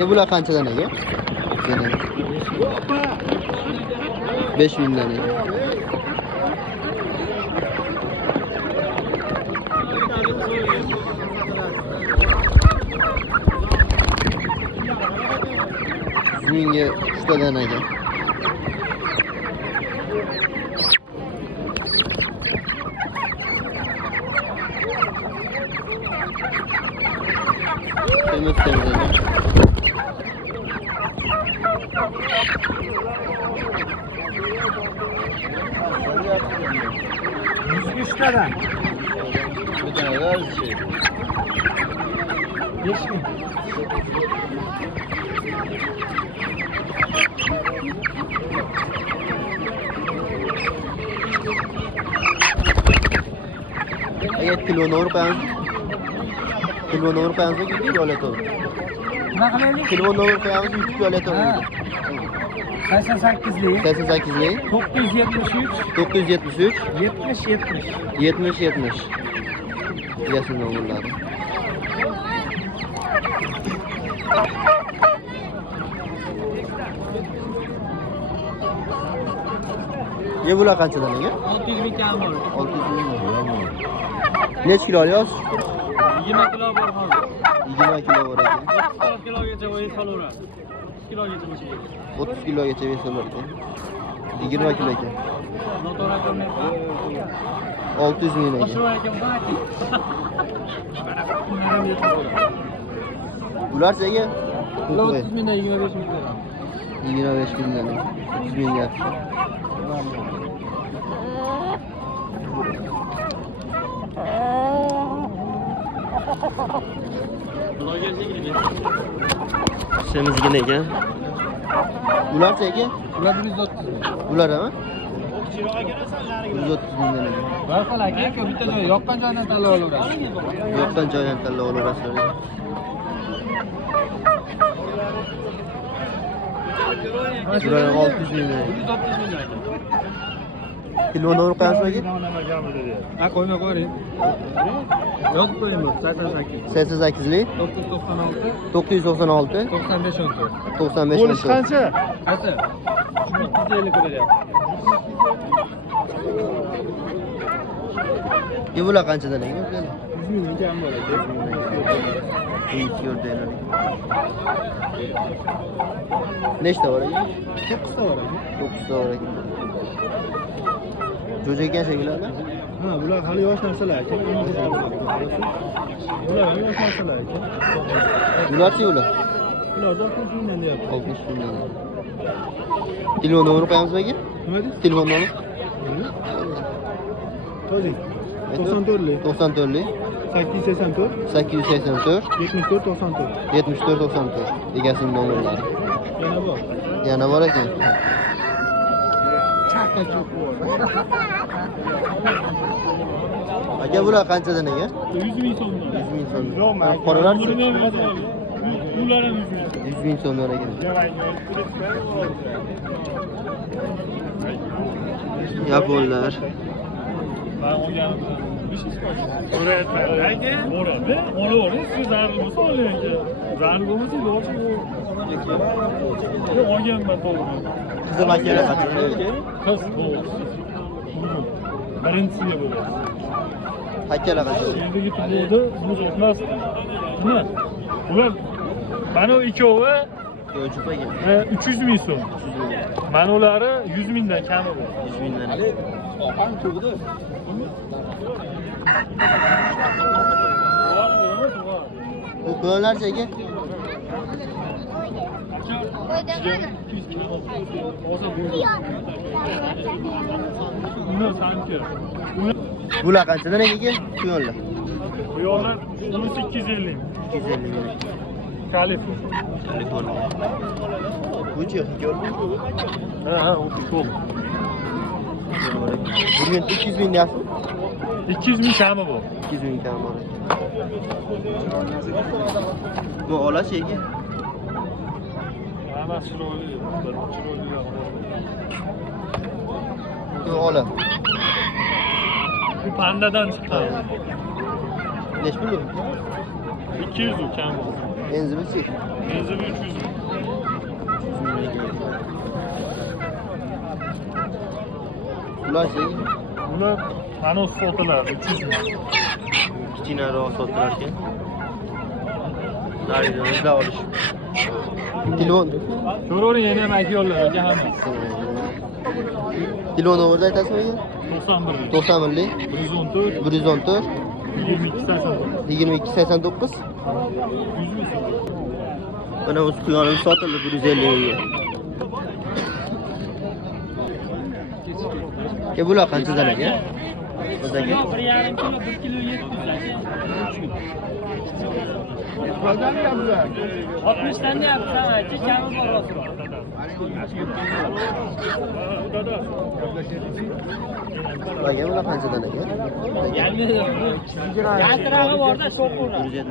Ne bular qanchadan aka? 5000 dan. Minga 3 tadan aka. Temiz temiz. 103 tadan. Bir tane var şey. 5000. Agar kiloni urib qo'yamiz. Kiloni urib qo'yamiz, 2 kilo oladi. Nima qilaylik? Kiloni urib qo'yamiz, 2 kilo oladi. 88lik. 88lik. 973. 973. 70 70. Yasın nomerlari. Ne bular qanchadan aka? 600 ming kam bor. 600 ming. Necha kilo olyapsiz? 20 kilo bor hozir. 20 kilo bor ekan. 30 kilogacha vazn olaveradi. 30 kilogacha bo'lsa. 30 kilogacha vazn olar ekan. 20 kilo ekan. Motor akamniki 600 ming ekan. oshirib ekan baki. Bularchi aka? 30 mingdan 25 ming. 25 mingdan. 30 ming yaptı. Semizgin ekan. Bularchi aka? Bular 130 ming. Bular mi? 130 mingdan ekan. Barxil aka, bitta joy yoqqan joydan tanlab olaverasiz. Yoqqan joydan tanlab olaverasiz. Bular 600 mingdan. 130 ming. Kiloni urib qo'yasizmi aka? Ha, qo'yma qo'ying. Yozib qo'ying, 88. 88lik 996 996 95 95 Bo'lish qancha? Qancha? 250 bo'lyapti. Ne bular qanchadan ekan? 100 ming kam bor ekan. İyi gördüler. Nechta var ekan? 9 ta bor ekan. 9 ta var ekan. Jo'ja ekan shekillarda? Ha, bular hali yosh narsalar ekan. Bular hali yosh narsalar ekan. Bularchi ular? Bular 60 mingdan deyapti. 60 mingdan. Telefon nomeri qo'yamizmi aka? Nima deysiz? Telefon nomeri? To'ling. 94lik 94lik 884 884 74 94. 74 94 egasining nomerlari. Yana bor. Yana bor ekan. Chaqqa cho'q bor. Aka bular qanchadan ekan? 100 ming so'm. 100 ming so'm. Qoralarchi? Ular ham 100 ming so'mlar ekan. Yaponlar. Ben olganimda so'rayapman. Boradi. Olaveradi. Siz zarur bo'lsa oling. Zarur bo'lmasa yo'q. Yo'q, olganman to'g'ri. Qizim akalar qanchadan ekan? Qiz bo'lsa. Birinchisiga bo'ladi. Akalar qanchadan? Endi yetib bo'ldi. Biz o'tmas. Nima? Ular mana ikkovi Yo'q, ekan. 300 ming so'm. Mana ulari 100 mingdan kami bor. 100 mingdan. Opam tug'di. Bu qo'ylarchi aka? Bular qanchadan aka? Qo'ylar. Bu yo'llar 250 ming. 250 ming. Kaliforniya. Buchi ko'rdingmi? Ha, o ko'p. Bugün 200 ming deyapsiz? 200 ming kami bu. 200 ming tam bor. Bu olachi aka? Hammasi chiroyli. Bu ola. Bu pandadan chiqqan. Nech pul? 200 u kami. Enzimichi. Benzin 300 ming. Ular Bular nanos fotolar 300 ming. kichkinaroq sotilar ekan. Naridan izlab olish. Telefon. So'ravering, yana ham aytib yo'llarga hammasi. Telefon nomerni aytasizmi? 91 91lik 114 114 22 89. 2289. Mana o'zi quyonimiz sotildi 150 mingga. Ke bular qanchadan aka? O'zaga 1,5 kilo 1 kilo 60 dan deyapsan, aytchi kami bor. Baga bular qanchadan aka? Yaltirog'i borda so'qura. 170.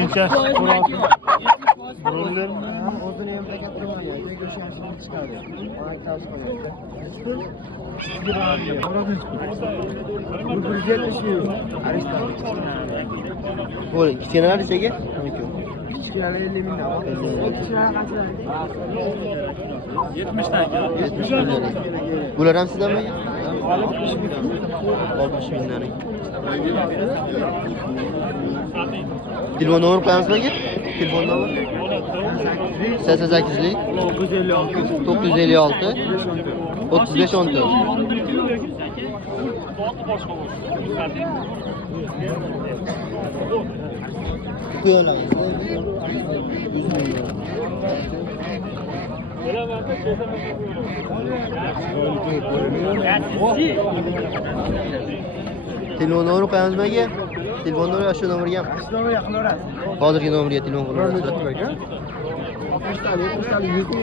Qancha? O'zini ham takatirmadi. Go'shashini chiqadi. Bo'ling, kichkinalar nechaga? Kichkinalar 50 mingdan. Kichkinalar qanchadan? 70 dan. 70 mingdan. Bular ham sizdanmi? 60 mingdan. Telefon nomer qo'yamizmi aka? Telefon nomer 88lik 956 35 14. Qo'yamiz. 100 ming. Telefon nomeri qo'yamizmi aka? Telefon nomeri shu nomerga ham. Nomer yaqinlarasiz. Hozirgi nomerga telefon qilaverasiz. 60 tali 100 tali 100 ming.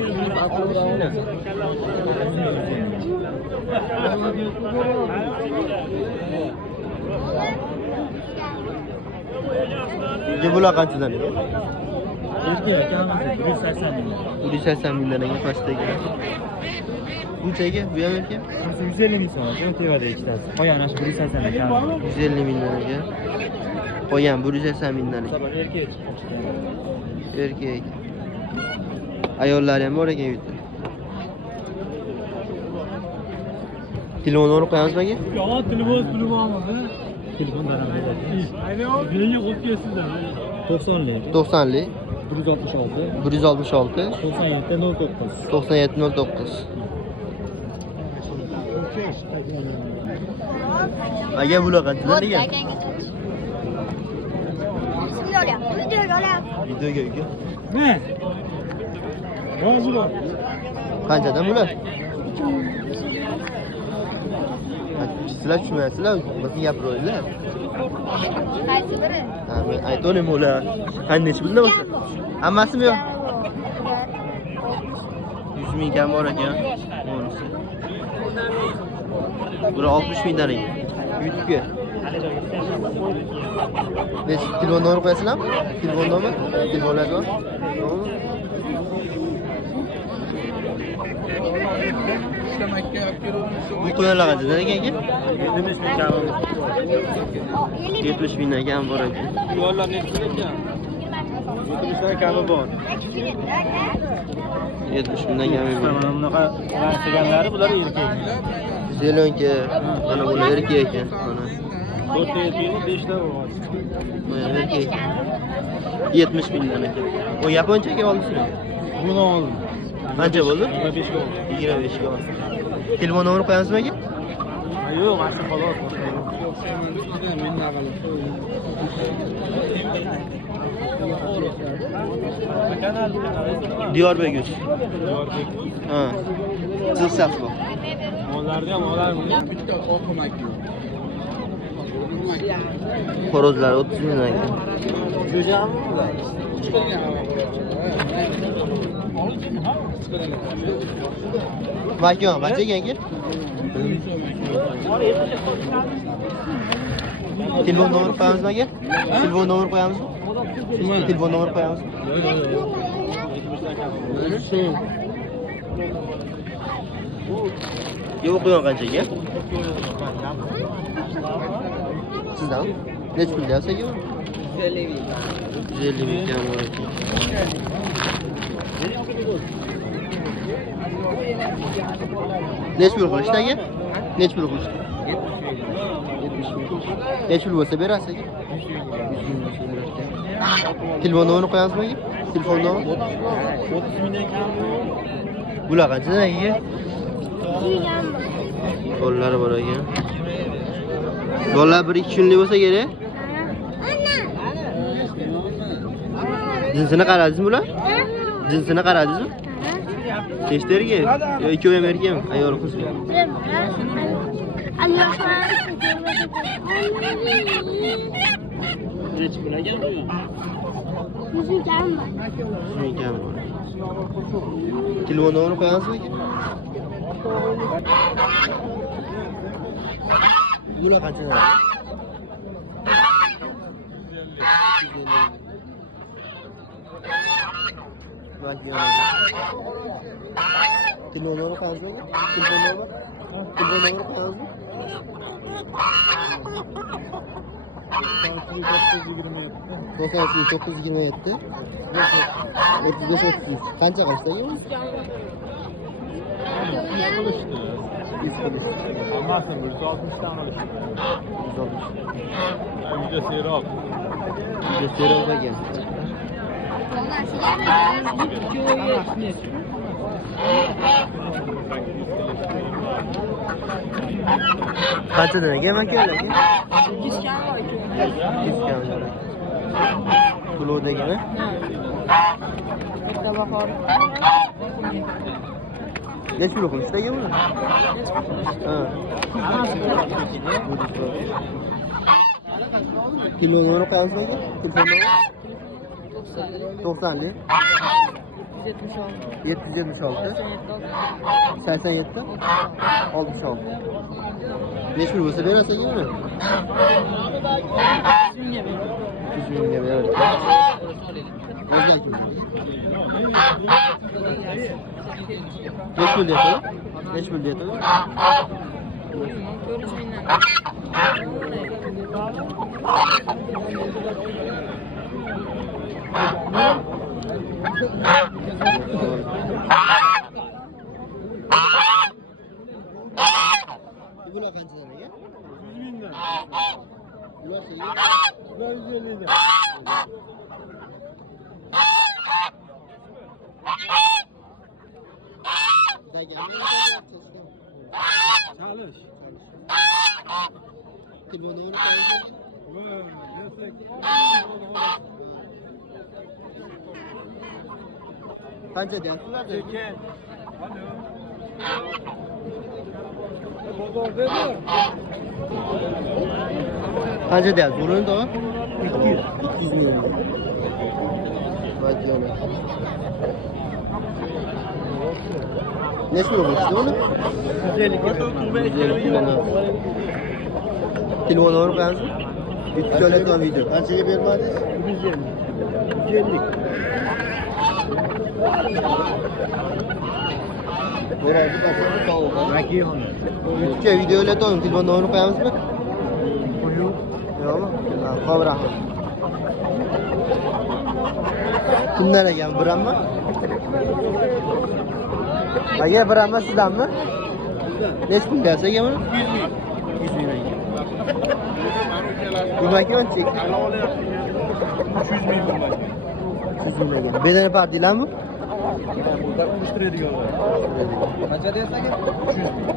Bular qanchadan? 180 ming. 180 mingdan aka pastdagi. Bunchaga bu ham aka? 150 ming so'm. Tevada ikkitasi. Qo'ygan mana shu 180 ekan. 150 mingdan aka. Qo'ygan 180 mingdan aka. Erkak. Ayollar ham bor ekan uyda. Telefon nomeri qo'yamizmi aka? Yo'q, telefon olmadim. Telefondan ham beradi. Menga qo'yib kelsizlar. 90lik. 90lik 166 166 97 09. 97 09. Aka bular qanchadan degan? Videoga aka. Ne? Rozi bo'l. Qanchadan bular? Sizlar tushunmayapsizlar, bizni gapiryapsizlar. Qaysi biri? Ha, men aytaveraman ular. Qanday bunda bo'lsa? Hammasimi yo'q? 100 ming kam bor ekan. Bunisi. Bular 60 mingdan ekan. YouTube'ga. Nechta telefon nomeri qo'yasizlarmi? Telefon nomeri? Telefonlar bor. Bu qo'yonlar qanchadan ekan aka? 70 mingdan kam bor ekan. Yo'llar necha ekan? 70 dan kami bor. 70 mingdan kami bor. Mana bunaqa deganlari bular erkak. Zelonka, mana bular erkak ekan. Mana 4 ta erkakni 5 ta bor. mana erkak. 70 mingdan ekan. O yaponchaga oldingizmi? Buni oldim. Qancha bo'ldi? 25 ga oldim. 25 ga oldim. Telefon nomeri qo'yamizmi aka? Yo'q, mana shu xolos. Diyorbek yuz. Ha. Jilsaq bor. Mollarni ham olarmi? Xorozlar 30 mingdan ekan. Makon qancha ekan aka? Telefon nomeri qo'yamizmi aka? Telefon nomeri qo'yamizmi? Telefon nomeri qo'yamiz. Yo'q qo'yon qanchaga? Sizdan? Neç pul deyapsiz aka? 150 ming. 150 ming kam bor ekan. Neç pul qilishdi aka? Neç pul qilishdi? 70 ming. Neç pul bo'lsa berasiz aka? 100 ming bo'lsa berasiz. Telefon nomerini qo'yamizmi aka? Telefon nomeri? 30 mingdan kam yo'q. Bular qanchadan aka? Uygan bu. Qo'llari bor ekan. Bola 1-2 kunlik bo'lsa kerak. Jinsini qaradingizmi bular? Jinsini qaradingizmi? Nechta erkak? Yo, ikkovi ham erkakmi? Ayol qizmi? Nech pul ekan bu? Shunga kam bor. Telefon nomerini qo'yamizmi aka? Bular qanchadan? Telefon nomeri qo'yamizmi? Telefon nomeri? Telefon nomeri qo'yamizmi? 927 35 qancha qilsa Hammasi 160 dan olishdi. 160. Juda seroq. Juda seroq ekan. Qanchadan ekan makalar aka? 100 kam bor. 100 kam bor. Pulodagimi? Bitta bahor. Nech pul qilishdi aka buni? Ha. Kilo nomeri qo'yamizmi aka? Telefon nomeri? 90lik 776 87 66. Nech pul bo'lsa berasiz aka buni? 100 mingga beradi. O'zbek puli. Nech pul deyapti? Nech pul deyapti? Bular qanchadan aka? 100 mingdan. Bular sizga? 150 dan. Çalış. Telefonu Qancha deyapsizlar? Cheken. Qancha deyapsiz? Burini to'g'ri? 200 ming. Vajjona. Nech pul bo'lishdi uni? 150 ga. Telefon nomeri qo'yamizmi? YouTube joylayotgan video. Qanchaga bermadingiz? 150. Bo'rasi qancha tovuq? YouTube'ga video joylayotgan telefon nomerini qo'yamizmi? Yo'qmi? Ha, xo'p, rahmat. Kimdan ekan? Birammi? Aka, birammi sizdanmi? Nech pul deyapsiz aka buni? 100 ming ekan. Nimaga uncha? 300 ming bo'ladi. 300 ming ekan. Bedani partiyalarmi? Burada uyuşturuyor. Qancha deyapsiz aka? 300 ming.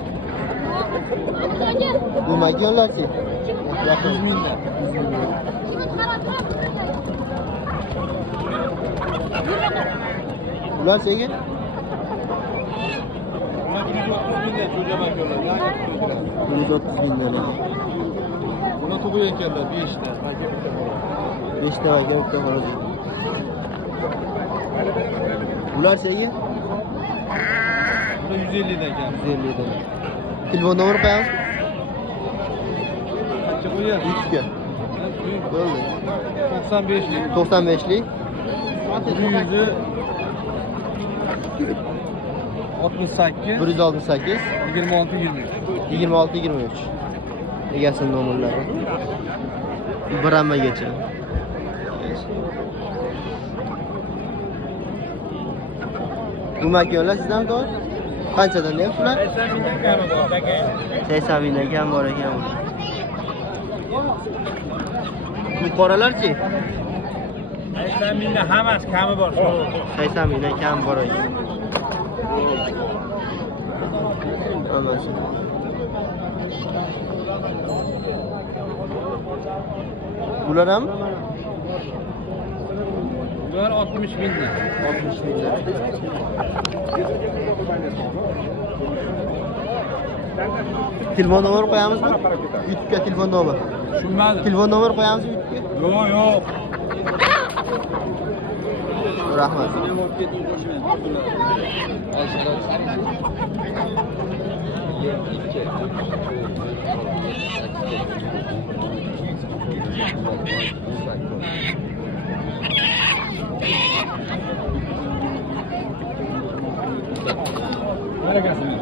Nimaga yo'llarsiz? 100 mingdan. Ular senga? 130 mingdan ekan. Buna tug'uyor ekanlar 5 ta. 5 ta ekan, bitta xolos. Ular senga? Buna 150 dan ekan. 150 dan. Telefon nomeri qo'yamiz? Qancha qo'yamiz? 3 ga. Bo'ldi. 95lik. 95lik. 168 168 26 23. 26 23. Egasini nomerlari. Biramagacha. Bu makonlar sizdan to'g'ri? Qanchadan deyapsiz ular? 80 mingdan kam bor ekan. Bu qoralarchi? 80 mingdan hammasi kami bor. 80 mingdan kam bor ekan. Hammasi. Bular ham Bular 60 mingdan. 60 mingdan. Telefon nomeri qo'yamizmi? YouTube'ga telefon nomeri. Tushunmadim. Telefon nomeri qo'yamizmi YouTube'ga? Yo'q. Rahmat.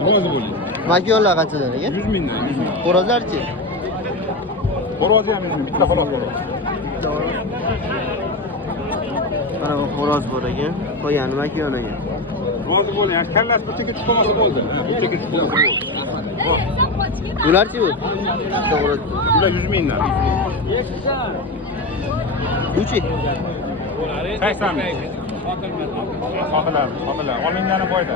Rozi bo'ling. Makonlar qanchadan ekan? 100 mingdan. Xo'rozlarchi? Xo'rozi ham 100 ming. Bitta xo'roz bor. Mana bu xo'roz bor ekan. Qo'yani makon ekan. Rozi bo'ling. Yaxshi kallasi bu chekka chiqib qolmasa bo'ldi. Bu chekka chiqib qolmasa bo'ldi. Bularchi bu? Bular 100 mingdan. Buchi? 80 ming. Xotilar. Olingani boyda.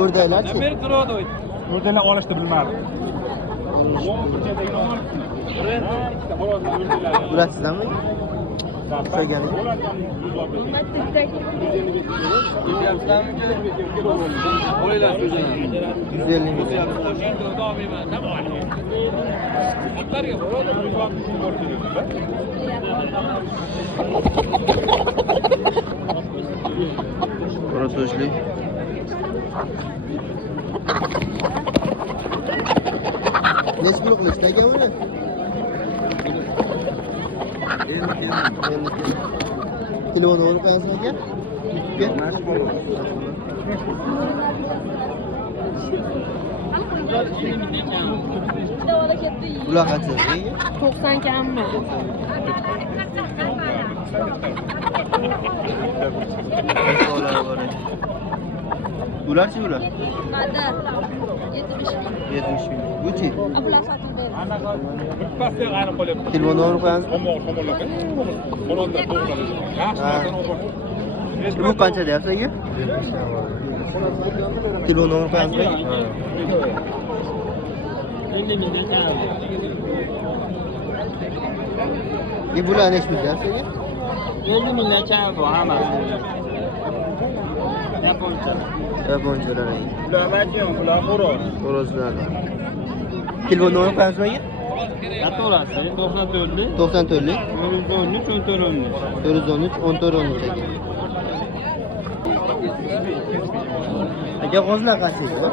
O'rdaklarchi? O'rdalar olishni bilmadim. Bular sizdanmi? So'ygani. Qora so'zli. Necha pul qilishdi aka buni? Telefon nomeri qo'yasizmi aka? Bular qancha? 90 kammi? Bularchi bular? Mada 70 ming. 70 ming. Buchi? Bular sotib beradi. Pastga aylanib qolyapti. Telefon nomeri qo'yasizmi? Tomonlarga. Xo'rozda to'g'riladi. Yaxshi. Bu qancha deyapsiz aka? Telefon nomeri qo'yasizmi? Bular necha pul deyapsiz aka? 50 mingdan kam bu hammasi. Yaponchalar aka. Bular makon, bular xo'roz. Xo'rozlar. Telefon nomeri qo'yasizmi aka? Qatorasi 94lik 94lik 413 1413. 413 1413 aka. Aka qo'zlar qancha aka?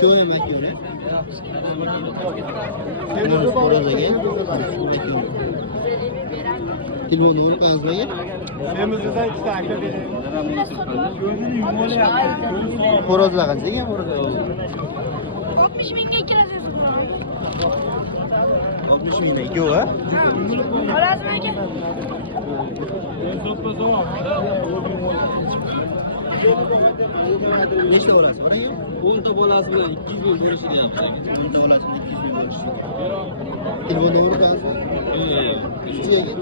Jo'ya makoni. Xo'roz aka. Telefon nomeri qo'yasizmi aka? Semizda ikkita aka bering. Xo'rozlar qancha ekan? 60 mingga ikkilasiz. 60 mingdan ikkovi, ha? Olasizmi aka? Nechta olasiz bor aka? 10 ta bolasi bilan 200 ming berishni deyapti. 10 ta olasiz 200 ming berishdi. Telefon nomeri qo'yasizmi? Kichik aka.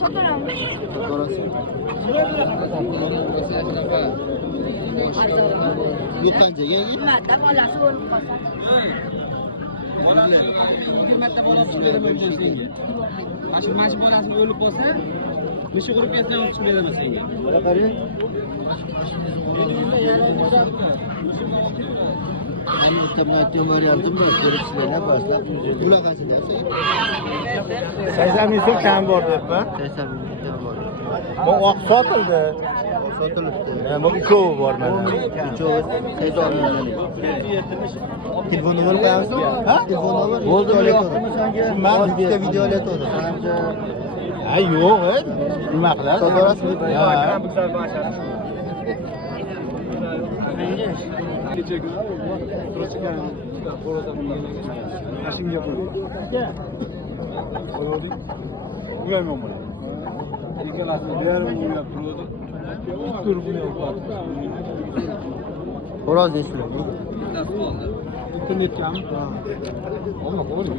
Sotaman. Sotarasiz. Bu qancha aka? Mada bolasi o'lib qolsa. Bolasi 20 marta bolasi beraman senga. Mana shu bolasi o'lib qolsa, mishi qurib ketsa ham chiqib beraman senga. Qarang. Ben otomatik oylardım da görüşlerine başladım. Bular qancha deyapsiz? 80 ming so'm kam bor debmi? 80 ming kam bor. Bu oq sotildi. Sotilibdi. Bu ikkovi bor mana. Uchovi 80 mingdan. Telefon nomeri qo'yamizmi? Ha? Telefon nomeri. Bo'ldi, Video yo'qmi Man bitta video olayotgandim. Ha yo'q, nima qiladi? Sotarasizmi? Kecha kuni Trochkan Xo'rozdan mashinaga qo'ydi. Qo'ydik. Bu ham yomon bo'ladi. Ikkalasini yarim o'ylab turdi. Bitta buni o'qadi. Xo'roz nechta? Internetgami? Olma, qo'ying.